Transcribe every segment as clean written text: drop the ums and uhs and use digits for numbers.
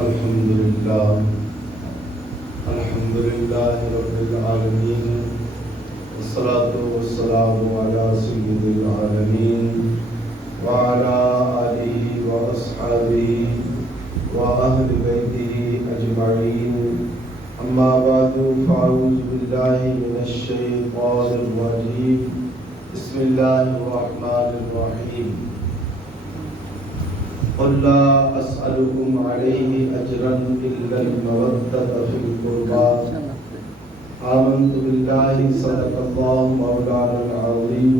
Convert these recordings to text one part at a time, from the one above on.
الحمد لله رب العالمين، والصلاة والسلام على سيد العالمين وعلى آله وأصحابه وأهل بيته أجمعين. أما بعد، فأعوذ بالله من الشيطان الرجيم. بسم الله الرحمن الرحيم. قل لا أسألكم عليه أجرا إلا المودة في القربى. آمنت بالله صدق الله مولانا العظيم.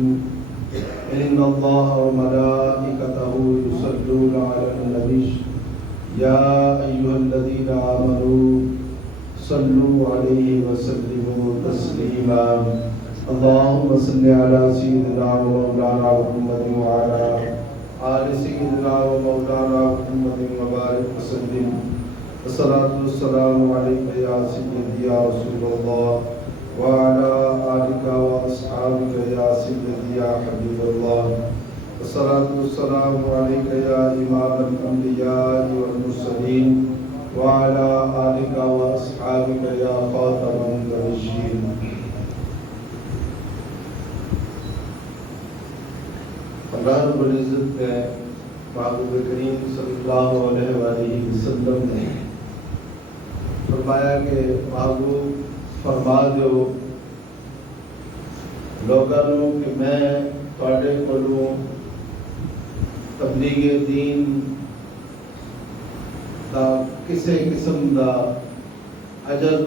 إن الله وملائكته يصلون على النبي يا أيها الذين آمنوا صلوا عليه وسلموا تسليما. اللهم صل على سيدنا ومولانا محمد وعلى آل سيدنا ومولانا محمد وبارك وسلم. والصلاة والسلام عليك يا سيدي يا رسول الله وعلى آلك وأصحابك يا سيدي يا حبيب الله. والصلاة والسلام عليك يا إمام الأنبياء والمرسلين وعلى آلك وأصحابك يا خاتم النبيين. اللہ رب العزت نے محبوب کریم صلی اللہ علیہ وآلہ وسلم نے فرمایا کہ محبوب فرما دو لوگوں کہ میں تواڈے کولوں تبلیغ دین دا کسی قسم دا اجر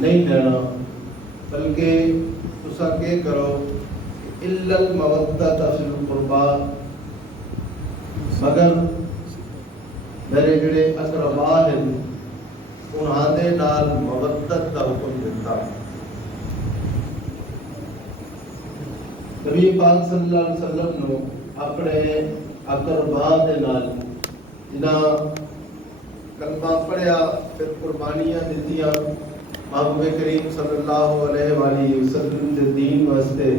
نہیں لینا، بلکہ تسا کہ کرو الا المودۃ فی القربى، مگر میرے جڑے اقربا ہیں انہاں دے نال مودت دا حکم دیتا. نبی پاک صلی اللہ علیہ وسلم نو اپنے اقربا دے نال جنہاں کلمہ پڑھیا پھر قربانیاں دتیاں محبوب کریم صلی اللہ علیہ وآلہ وسلم دے دین واسطے،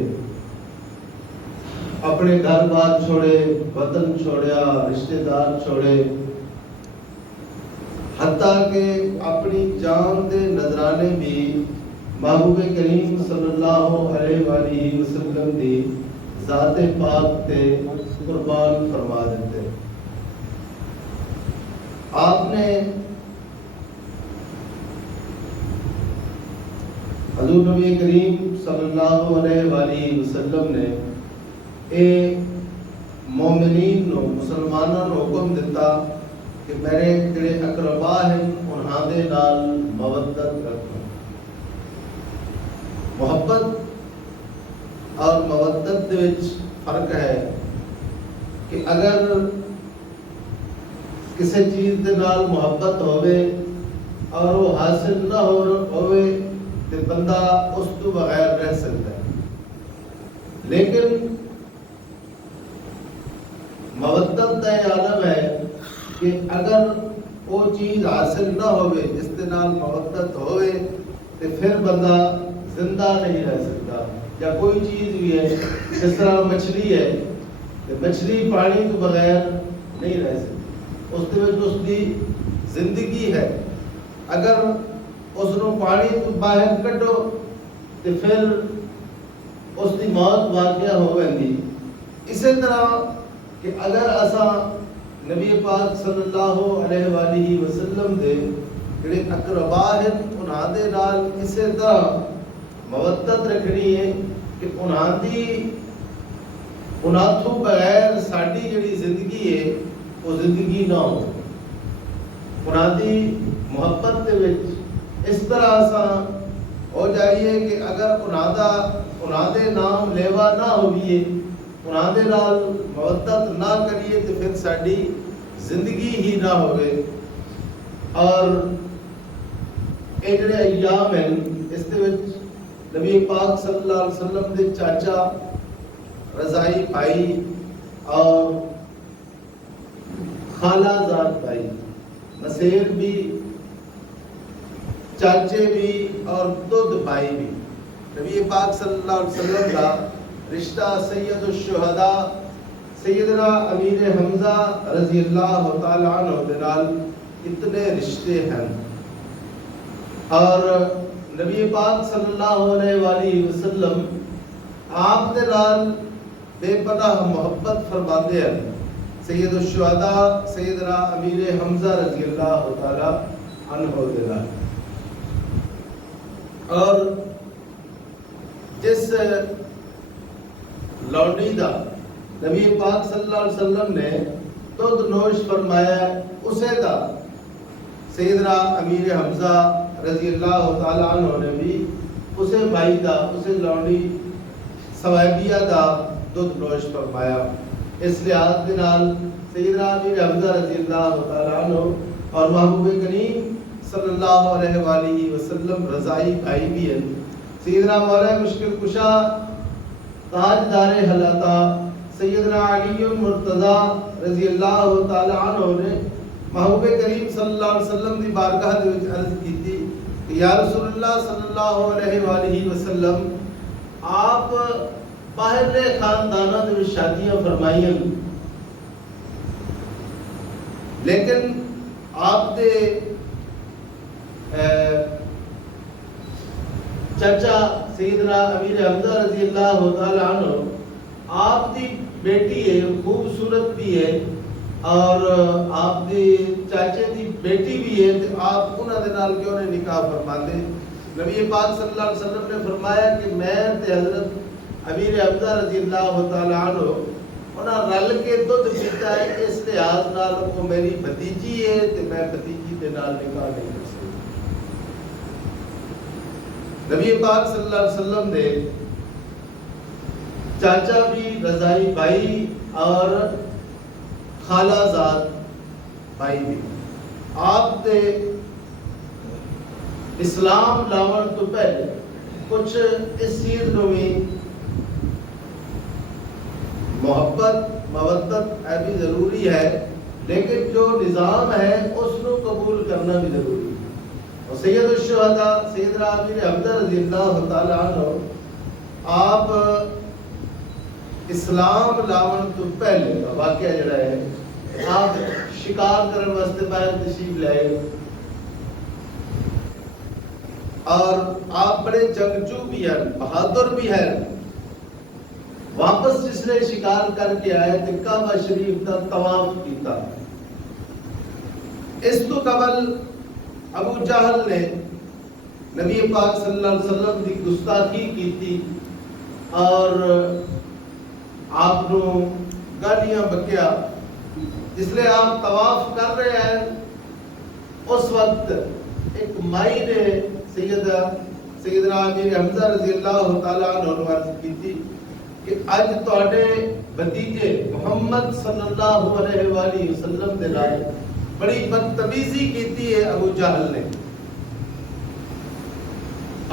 اپنے گھر بار چھوڑے، وطن چھوڑیا، رشتہ دار چھوڑے، حتیٰ کہ اپنی جان دے نذرانے بھی محبوب کریم صلی اللہ علیہ وآلہ وسلم دی ذات پاک تے قربان فرما دیتے. آپ نے حضور نبی کریم صلی اللہ علیہ وآلہ وسلم نے اے مومنین نو، مسلمانوں نو حکم دیتا کہ میرے جڑے اقربا ہیں انہاں دے نال مودت رکھو. محبت اور مودت دے وچ فرق ہے کہ اگر کسی چیز دے نال محبت ہوئے اور وہ حاصل نہ ہوئے تو بندہ اس تو بغیر رہ سکتا ہے، لیکن مودت کا یہ عالم ہے کہ اگر وہ چیز حاصل نہ ہوئے، جس کے نال مودت ہوئے تو پھر بندہ زندہ نہیں رہ سکتا. یا کوئی چیز بھی ہے، جس طرح مچھلی ہے تو مچھلی پانی کے بغیر نہیں رہ سکتی، اس کی زندگی ہے. اگر اس کو پانی تو باہر کڈو تو پھر اس کی موت واقع ہو گئی. اسی طرح کہ اگر اساں نبی پاک صلی اللہ علیہ وآلہ وسلم دے جڑے اقربا ہیں انہاں دے نال اسی طرح مودت رکھنی ہے کہ انہاں تو بغیر ساڈی جڑی زندگی ہے وہ زندگی نہ ہو. انہاں دی محبت دے وچ اس طرح اساں ہو جائیے کہ اگر انہاں دے نام لیوا نہ ہوئیے، انہاں دے نال مودت نہ کریے تو پھر ساڈی زندگی ہی نہ ہوئے. اور اے جڑے ایام ہیں اس دے وچ نبی پاک صلی اللہ علیہ وسلم دے چاچا رضائی بھائی اور خالہ زاد بھائی، نصیر بھی، چاچے بھی اور دودھ بھائی بھی، نبی پاک صلی اللہ علیہ وسلم کا رشتہ سید الشہداء سیدنا امیر حمزہ رضی اللہ تعالی عنہ دے نال اتنے رشتے ہیں اور نبی پاک صلی اللہ علیہ وآلہ وسلم آپ دے نال بے پناہ محبت فرماتے ہیں. سید الشہداء سیدنا امیر حمزہ رضی اللہ تعالی عنہ دے نال. اور جس لونڈی دا نبی پاک صلی اللہ علیہ وسلم نے دودھ نوش فرمایا اسے دا سیدنا امیر حمزہ رضی اللہ تعالی عنہ نے بھی اسے بھائی دا اسے لونڈی سوائبیہ دا دودھ نوش فرمایا. اس لحاظ کے نال سیدنا امیر حمزہ رضی اللہ تعالی عنہ اور محبوب کریم صلی اللہ علیہ وآلہ وسلم رضائی بھائی بھی ہیں. سیدنا مولا مشکل کشا تاجدار حلاتا سیدنا علی مرتضی رضی اللہ تعالی عنہ نے محبوب کریم صلی اللہ علیہ وسلم دی بارگاہ دے وچ عرض کیتی کہ یا رسول اللہ صلی اللہ علیہ وآلہ وسلم آپ باہرلے خاندانوں دے وچ شادیاں فرمائیاں لیکن آپ دے چچا سیدنا امیر حمزہ رضی اللہ تعالی عنہ آپ دی بیٹی ہے خوبصورت بھی ہے اور آپ دی چاچے دی بیٹی بھی ہے تو آپ انہاں دے نال کیوں نہیں نکاح فرماتے. نبی پاک صلی اللہ علیہ وسلم نے فرمایا کہ میں تے حضرت امیر حمزہ رضی اللہ تعالی عنہ انہاں رل کے دودھ پیتا ہے اس لحاظ نال وہ میری بھتیجی ہے تے میں بھتیجی دے نال نکاح نہیں کر سکتا. نبی پاک صلی اللہ علیہ وسلم نے چاچا بھی رضائی بھائی اور خالہ زاد بھائی بھی آپ دے اسلام لاون تو پہلے کچھ اس چیز نو بھی محبت مودت ہے بھی ضروری ہے لیکن جو نظام ہے اس کو قبول کرنا بھی ضروری ہے. اور سید الشہداء سیدنا امیر حمزہ رضی اللہ تعالی عنہ آپ اسلام لاون تو پہلے کا واقعہ جڑا ہے آپ شکار کرنے واسطے باہر تشریف لائے اور آپ بڑے جنگجو بھی ہیں بہادر بھی ہیں. واپس جس نے شکار کر کے آئے تو کعبہ شریف کا طواف کیتا. اس تو قبل ابو جہل نے نبی پاک صلی اللہ علیہ وسلم کی گستاخی کی تھی اور آپ نو گالیاں بکیا. جس لئے آپ طواف کر رہے ہیں اس وقت ایک مائی نے سیدنا امیر حمزہ رضی اللہ تعالیٰ عنہ عرض کی تھی کہ اج تواڈے بھتیجے محمد صلی اللہ علیہ وآلہ وسلم دے نال بڑی بدتمیزی کیتی ہے ابو جہل نے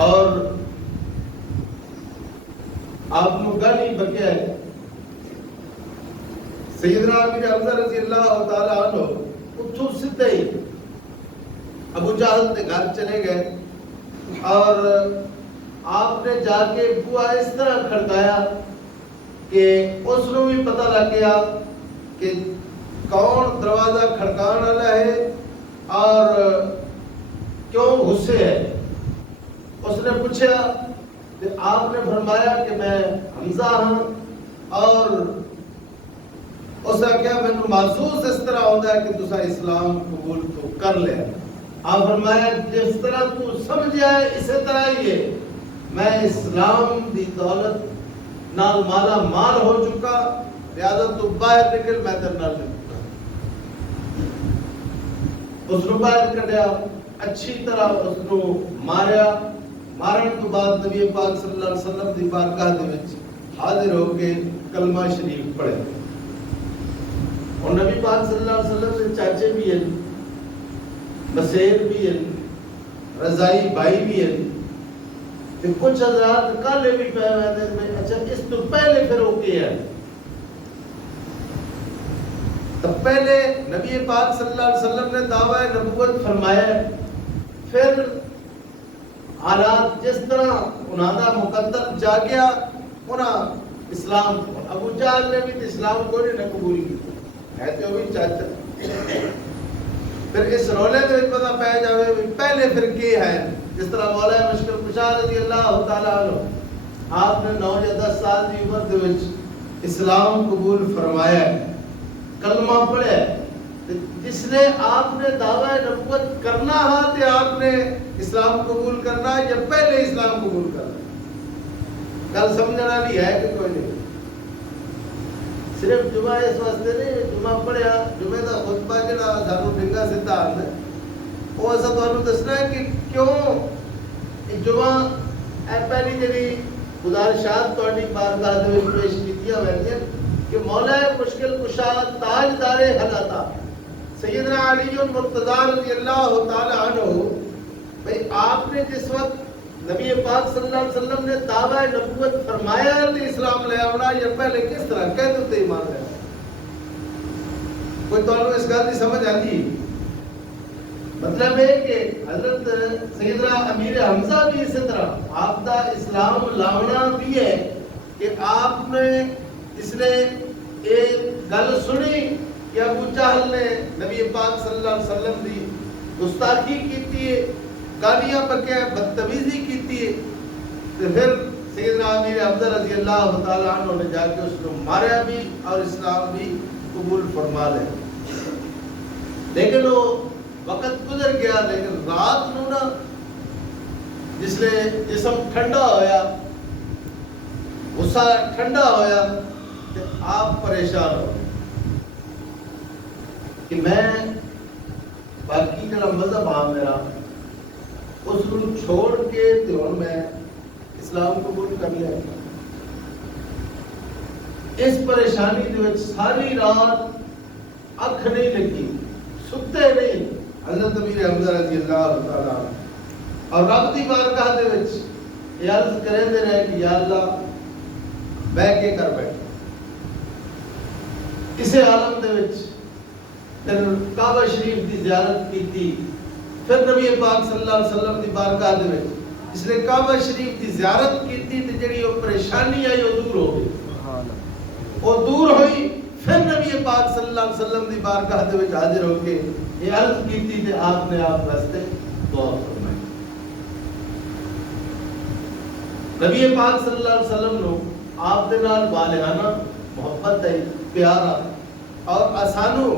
اور آپ نو گالی بکیا ہے. سیدنا امیر حمزہ رضی اللہ تعالی عنہ اتھوں سدھے ہی ابو جہل کے گھر چلے گئے اور آپ نے جا کے بوا اس طرح کھڑکایا کہ اس کو بھی پتہ لگ گیا کہ کون دروازہ کھڑکان والا ہے اور کیوں غصے ہے. اس نے پوچھا کہ آپ نے فرمایا کہ میں حمزہ ہوں اور اس نے کہا میں نے محسوس اس طرح ہوتا ہے کہ تسا اسلام قبول تو کر لے. آپ فرمایا جس طرح تو سمجھ آئے اسی طرح ہی ہے میں اسلام دی دولت نال مالا مال ہو چکا لہذا تو باہر نکل میں تیرے نال نکلتا. اس نے باہر کڈیا اچھی طرح اس کو ماریا. مارن تو بعد نبی پاک صلی اللہ علیہ وسلم دی بارگاہ دے وچ حاضر ہو کے کلمہ شریف پڑھے. اور نبی پاک صلی اللہ علیہ وسلم سے چاچے بھی ہیں مسیر بھی ہیں رضائی بھائی بھی ہیں تو کچھ حضرات کالے بھی پہ میں اچھا اس تو پہلے پھر ہو گیا ہے. تب پہلے نبی پاک صلی اللہ علیہ وسلم نے دعویٰ نبوت فرمایا پھر حالات جس طرح انہوں نے مقدر جا گیا انہاں اسلام کو. ابو جہل نے بھی اسلام کو نہیں قبول کیا ہے تو بھی چاچا. پھر اس رولے دے وچ پتہ پے جاوے پہلے فرقے ہیں. جس طرح مولا مشکل کشا رضی اللہ تعالی عنہ آپ نے 9 یا 10 سال کی عمر دے وچ اسلام قبول فرمایا ہے, کلمہ پڑھیا ہے. جس نے آپ نے دعویٰ نبوت کرنا ہے تو آپ نے اسلام قبول کرنا ہے یا پہلے اسلام قبول کرنا ہے؟ گل سمجھنے والی ہے کہ کوئی نہیں؟ صرف جمعہ اس واسطے نہیں, جمعہ پڑھیا جمعے کا خطبہ جڑا سانو ڈنگا سیدھا آندا ہے وہ اساں تانوں دسنا ہے کہ کیوں جمعہ پہلی جڑی گزارشات تہاڈی بارگاہ دے وچ پیش کیتیاں ویندیاں کہ مولا مشکل کشا تاجدار حلاتا سیدنا علی مرتضی رضی اللہ تعالی عنہ, بھئی آپ نے جس وقت نبی پاک صلی اللہ علیہ وسلم نے دعویٰ نبوت فرمایا تو اسلام لے آونا یا پہلے کس طرح کہہ دو تے ایمان لے آونا؟ کوئی تو اس گل کی سمجھ آتی؟ مطلب ہے کہ حضرت سیدنا امیر حمزہ بھی اسی طرح آپ دا اسلام لاؤنا بھی ہے کہ آپ نے اس نے ایک گل سنی کہ ابو جہل نے نبی پاک صلی اللہ علیہ وسلم دی گستاخی کیتی ہے, گالیاں پکے بدتمیزی کیتی ہے, تو پھر سیدنا امیر حمزہ رضی اللہ تعالی عنہ نے جا کے اس کو ماریا بھی اور اسلام بھی قبول فرما لے. لیکن وہ وقت گزر گیا, لیکن رات نو نا جس لے جسم ٹھنڈا ہویا, غصہ ٹھنڈا ہویا, تو آپ پریشان ہو کہ میں باقی جڑا مذہب آ میرا اس کو چھوڑ کے تو میں اسلام قبول کر لیا. اس پریشانی دے وچ ساری رات اکھ نہیں لگی, ستے نہیں حضرت امیر حمزہ رضی اللہ تعالی عنہ, اور رب دی بارگاہ دے وچ یہ عرض کرتے رہے کہ یا اللہ بیٹھ کے کر بیٹھ. اسے عالم دے وچ پھر کعبہ شریف دی زیارت کی, پھر نبی پاک صلی اللہ علیہ وسلم دی بارگاہ دے وچ اس نے کعبہ شریف دی زیارت کی تے جڑی وہ پریشانی آئی وہ دور ہو گئی, وہ دور ہوئی. پھر نبی پاک صلی اللہ علیہ وسلم دی بارگاہ دے وچ حاضر ہو کے یہ عرض کی تے آپ نے آپ واسطے دعا فرمائی. نبی پاک صلی اللہ علیہ وسلم نو آپ دے نال والہانہ محبت ہے, پیار ہے. اور اسانو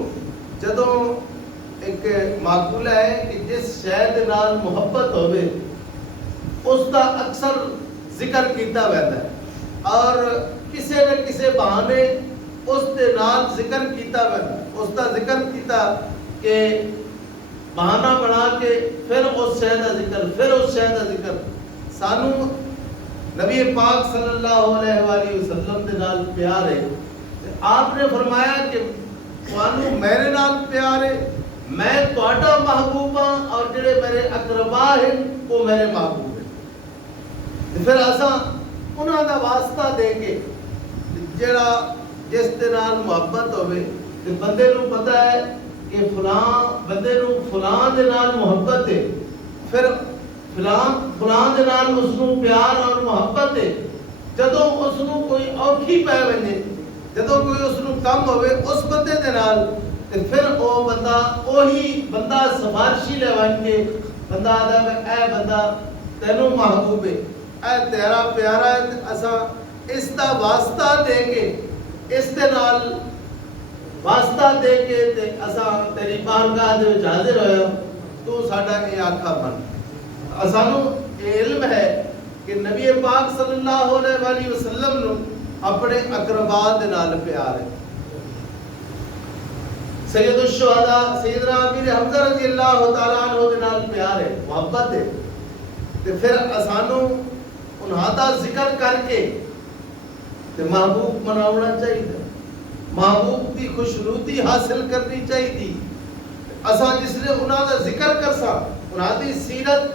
جدوں ایک معقولہ ہے کہ جس شے دے نال محبت ہوے اس دا اکثر ذکر کیتا ویندا ہے, اور کسے نہ کسے بہانے اس دے نال ذکر کیتا ویندا, اس دا ذکر کیتا کہ بہانہ بنا کے پھر اس شے دا ذکر, پھر اس شے دا ذکر. سانو نبی پاک صلی اللہ علیہ وآلہ وسلم دے نال پیار ہے. آپ نے فرمایا کہ تانوں میرے نال پیار ہے, میں تہاڈا محبوب ہاں, اور جڑے میرے اقربا ہیں وہ میرے محبوب ہیں. پھر اساں انہاں دا واسطہ دے کے جڑا جس دے نال محبت ہوے تے بندے نوں پتہ ہے کہ فلاں بندے نوں فلاں دے نال محبت ہے, پھر فلاں دے نال اس نوں پیار اور محبت ہے. جدوں اس نوں کوئی اوکھی پے وجے, جدوں کوئی اس نوں کم ہوے اس بندے دے نال, تے پھر او بندہ وہی بندہ سفارشی لے ون کے بندہ آدا اے بندہ تینوں محبوب ہے, اے تیرا پیارا ہے, اساں اس دا واسطہ دے کے اس دے نال واسطہ دے کے تے اساں تیری بارگاہ دے وچ حاضر ہویا, تو ساڈا اے آقا بن. اسانوں علم ہے کہ نبی پاک صلی اللہ علیہ وآلہ وسلم نو اپنے اقربا دے نال پیار ہے. سید الشہداء سیدنا امیر حمزہ رضی اللہ تعالی عنہ دے نال پیار ہے, محبت ہے. تے پھر اسانوں انہاں دا ذکر کر کے تے محبوب مناونا چاہیے, محبوب دی خوشنودی حاصل کرنی چاہیے. اساں جس نے انہاں دا ذکر کرساں, انہاں دی سیرت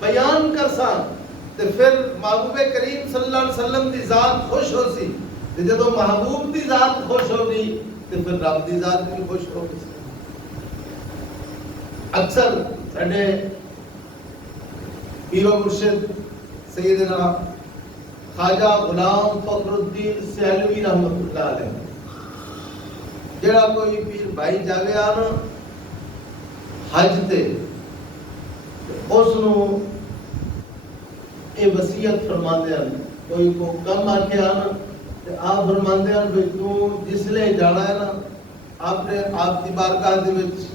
بیان کرساں, تے پھر محبوب کریم صلی اللہ علیہ وسلم دی ذات خوش ہو سی, تے جدوں محبوب دی ذات خوش ہو گئی تے پھر رب دی ذات بھی خوش ہو گئی. اکثر ساڈے پیر و مرشد سیدنا خواجہ غلام فخر الدین سیلوی رحمت اللہ علیہ جڑا کوئی پیر بھائی جاوے آنا حج تے اس نو اے وصیت فرماندے ہیں کوئی کو کم آ کے آنا تے آپ فرماندے ہیں بھئی تو جس لئے جانا ہے نا آپ نے آپ کی بارگاہ دے وچ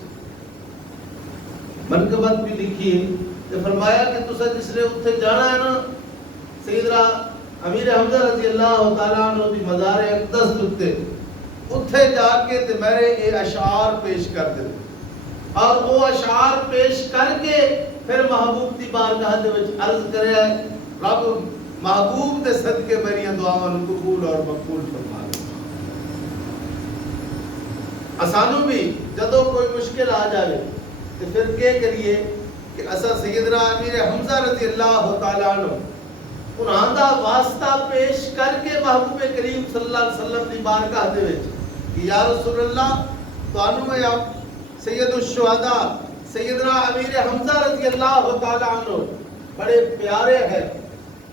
منقبت بھی لکھی ہے تے فرمایا کہ تسا جس لئے اتھے جانا ہے نا سیدنا امیر حمزہ رضی اللہ تعالیٰ عنہ دی مزار اقدس دکتے اتھے جا کے تے میرے یہ اشعار پیش کر دے اور وہ اشعار پیش کر کے پھر محبوب دی بارگاہ دے وچ عرض کرے رب محبوب دے صدقے میری دعاواں قبول اور مقبول فرما دے. اسانو بھی جدو کوئی مشکل آ جائے تو پھر کیا کریے کہ اسا سیدنا امیر حمزہ رضی اللہ تعالیٰ عنہ انہاں دا واسطہ پیش کر کے محبوب کریم صلی اللہ علیہ وسلم دی بارگاہ دے وچ کہ یا رسول اللہ تانوں میں سید الشہداء سیدنا امیر حمزہ رضی اللہ تعالیٰ عنہ بڑے پیارے ہیں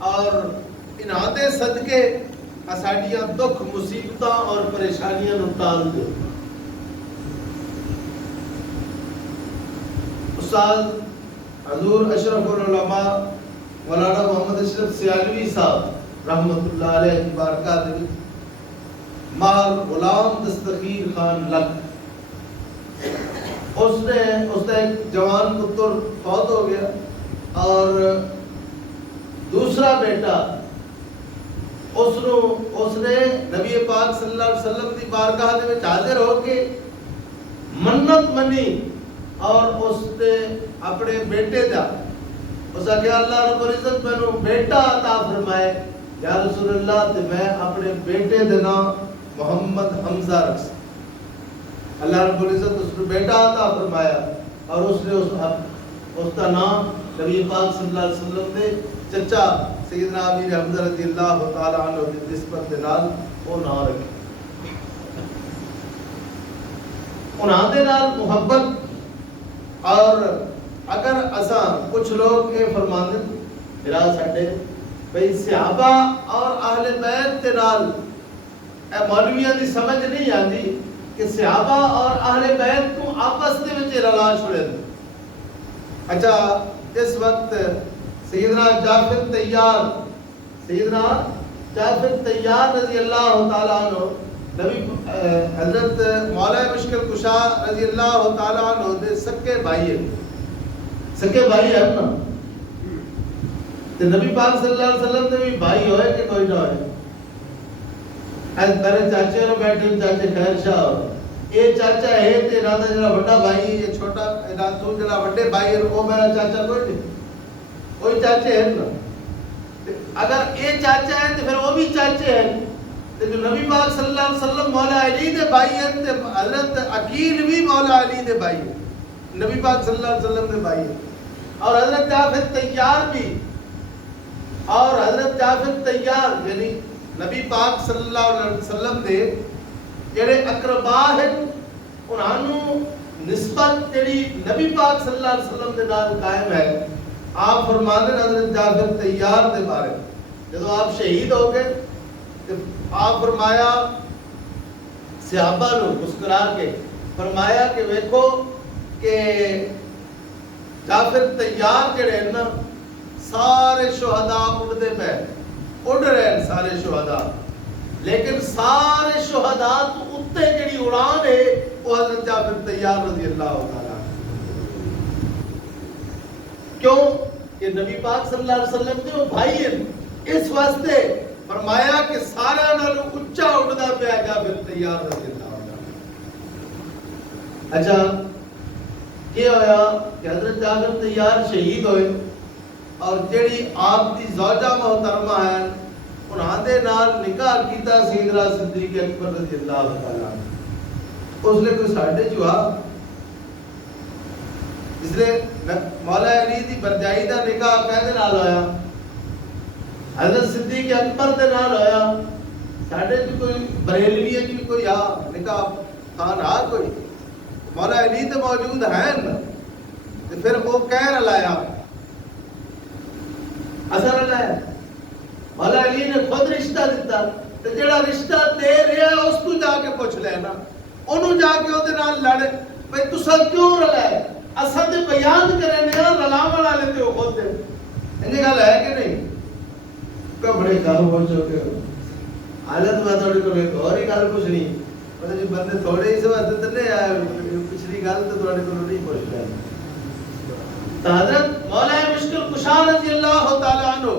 اور انہاں دے صدقے اساڈیاں دکھ مصیبتاں اور پریشانیاں نوں ٹال دو. استاد حضور اشرف العلماء مولانا محمد اشرف سیالوی صاحب رحمت اللہ علیہ کی بارگاہ دے مال غلام دستگیر خان لک اس نے ایک جوان پتر فوت ہو گیا اور دوسرا بیٹا اس نے نبی پاک صلی اللہ علیہ وسلم کی بارگاہ دے وچ حاضر ہو کے منت منی اور اس نے اپنے بیٹے دا اس آگے اللہ رب العزت میں نو بیٹا عطا فرمائے یا رسول اللہ تے میں اپنے بیٹے دے نام محمد حمزہ رکھ اللہ رب العزت اس کو بیٹا عطا فرمایا اور اس نے اس کا نام نبی پاک صلی اللہ علیہ وسلم دے چچا سیدنا امیر حمزہ رضی اللہ تعالیٰ عنہ دی نسبت دے نال وہ نام رکھے. انہاں دے نال محبت اور اگر اساں کچھ لوگ یہ فرماندے میرا ساڈے بھئی صحابہ اور اہل بیت دے نال اے مولویاں دی سمجھ نہیں آندی کہ صحابہ اور اہل بیت کو آپس دے وچ رلا چھوڑے. اچھا اس وقت سیدنا جعفر تیار رضی اللہ تعالیٰ عنہ نبی حضرت مولا مشکل کشا رضی اللہ تعالیٰ عنہ دے سکے بھائی ہیں نا تے نبی پاک صلی اللہ علیہ وسلم دے بھی بھائی ہوئے کہ کوئی نہ ہوئے میرے چاچے اور بیٹھے چاچے خیر شاہ یہ چاچا ہے تے نہ جڑا بڑا بھائی یہ چھوٹا نہ تو جڑا بڑے بھائی ہے وہ میرا چاچا کوئی نہیں کوئی چاچے ہیں نا اگر یہ چاچا ہے تو پھر وہ بھی چاچے ہیں تو جو نبی پاک صلی اللہ علیہ وسلم مولا علی دے بھائی ہیں تو حضرت عقیل بھی مولا علی دے بھائی ہیں نبی پاک صلی اللہ علیہ وسلم دے بھائی ہیں اور حضرت جعفر تیار بھی اور حضرت جعفر تیار یعنی نبی پاک صلی اللہ علیہ وسلم دے جڑے اقربا ہیں انہاں نسبت جڑی نبی پاک صلی اللہ علیہ وسلم دے نال قائم ہے. آپ فرماتے ہیں حضرت جعفر تیار دے بارے جب آپ شہید ہو گئے تو آپ فرمایا صحابہ نو مسکرا کے فرمایا کہ ویکھو کہ جعفر تیار جڑے ہیں نا سارے شہداء اڑتے پے اڑ رہے ہیں سارے شہداء لیکن سارے شہداء تو اتے جڑی اڑان ہے وہ حضرت جعفر تیار رضی اللہ تعالیٰ کیوں کہ نبی پاک صلی اللہ علیہ وسلم دے وہ بھائی ہیں اس واسطے فرمایا کہ سارا نالوں اچھا اڑدا پیا جعفر تیار رضی اللہ تعالیٰ. اچھا کیا ہویا کہ حضرت جعفر تیار شہید ہوئے اور جڑی آپ دی زوجہ محترمہ ہیں انہاں دے نال نکاح کیتا سیدنا صدیق اکبر رضی اللہ تعالیٰ اس نے کوئی ساڈے چوا اس لیے مولا علی دی برجائی دا نکاح کہدے نال ہویا حضرت صدیق اکبر دے نال ہویا ساڈے چ کوئی بریلوی چ کوئی نکاح خان کوئی مولا علی تے موجود ہیں تے پھر وہ کہہ رلایا اثر لایا مولا علی نے خود رشتہ دیتا تے جڑا رشتہ دے رہا ہے اس کو جا کے پوچھ لینا انہوں جا کے وہ نال لڑے بھئی تسا کیوں رلائے اساں تے بیان کرنے ہیں رلاون والے تے وہ خود دے انہیں گل ہے کہ نہیں کبڑے گل ہو چکے حالت میں تھوڑے کو ایک اور ہی گل پوچھنی مطلب جی بندے تھوڑے اس واسطے تے نہیں آئے پچھلی گل تو تھوڑے کو نہیں پوچھ لیا تو حضرت مولا مشکل کشا رضی اللہ تعالی عنہ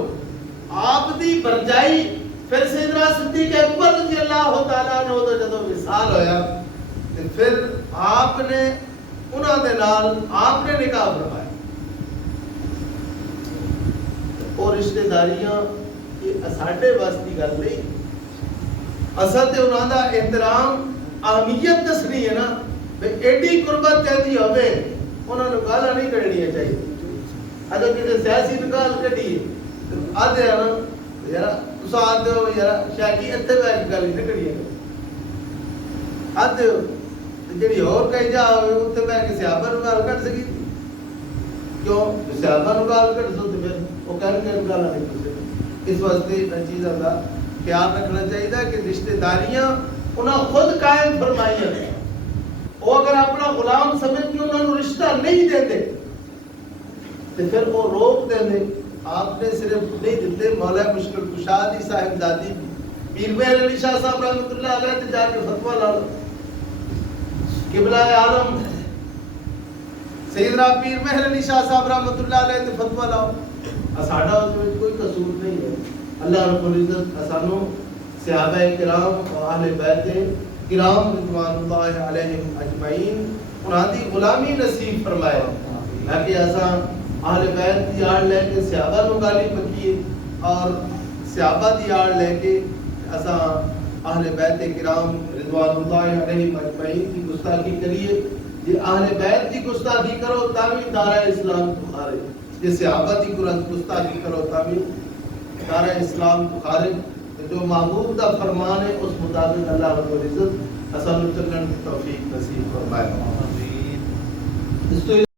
آپ دی برجائی پھر سیدنا صدیق اکبر رضی اللہ تعالی عنہ تو جدوں وصال ہویا تے پھر آپ نے انہاں دے نال آپ نے نکاح فرمایا اور رشتہ داریاں یہ ساڈے واسطے گل نہیں اصل تے انہاں دا احترام اہمیت دسنی ہے نا بھئی ایڈی قربت کہتی ہوے انہاں نوں گالاں نہیں کڈنیاں چاہیے اگر کسی سیاسی نوں گال کڈی آدھے نا یار تساں آدھے ہو یار شاکی اتنے بیٹھ گل نہیں کڈی آدھے ہو جڑی اور کہیں جا ہوئے اتنے بیٹھ کے صحابہ نوں گال کڈ سکی کیوں صحابہ نوں گال کڈ سو تے پھر وہ کہہ کے گالاں نہیں کڈ سکتے اس واسطے ان چیزاں دا خیال رکھنا چاہیے کہ رشتہ داریاں انہاں خود قائم فرمائی ہیں وہ اگر اپنا غلام سمجھ کے انہوں نے رشتہ نہیں دیتے تو پھر وہ روک دیں آپ نے صرف نہیں دیتے مولا مشکل کشا دی صاحب زادی پیر مہر علی شاہ صاحب رحمۃ اللہ علیہ تے جا کے فتویٰ لا لو قبلہ عالم سیدنا پیر مہر علی شاہ صاحب رحمۃ اللہ علیہ تے فتویٰ لاؤ ساڈا اس میں کوئی قصور نہیں ہے اللہ رب العزت اسانو صحابہ کرام اور اہل بیت کرام رضوان اللہ علیہم اجمعین انہاں دی غلامی نصیب فرمائے تاکہ اساں اہل بیت دی آڑ لے کے صحابہ نوں گالی پکیے اور صحابہ دی آڑ لے کے اساں اہل بیت کرام رضوان اللہ علیہم اجمعین کی گستاخی کریے جے اہل بیت دی گستاخی کرو تاوی دارہ اسلام تو خارج جے صحابہ دی گستاخی کرو تاوی دارہ اسلام تو خارج جو محبوب دا فرمان ہے اس مطابق اللہ رب العزت اسانو چلن کی توفیق نصیب فرمائے.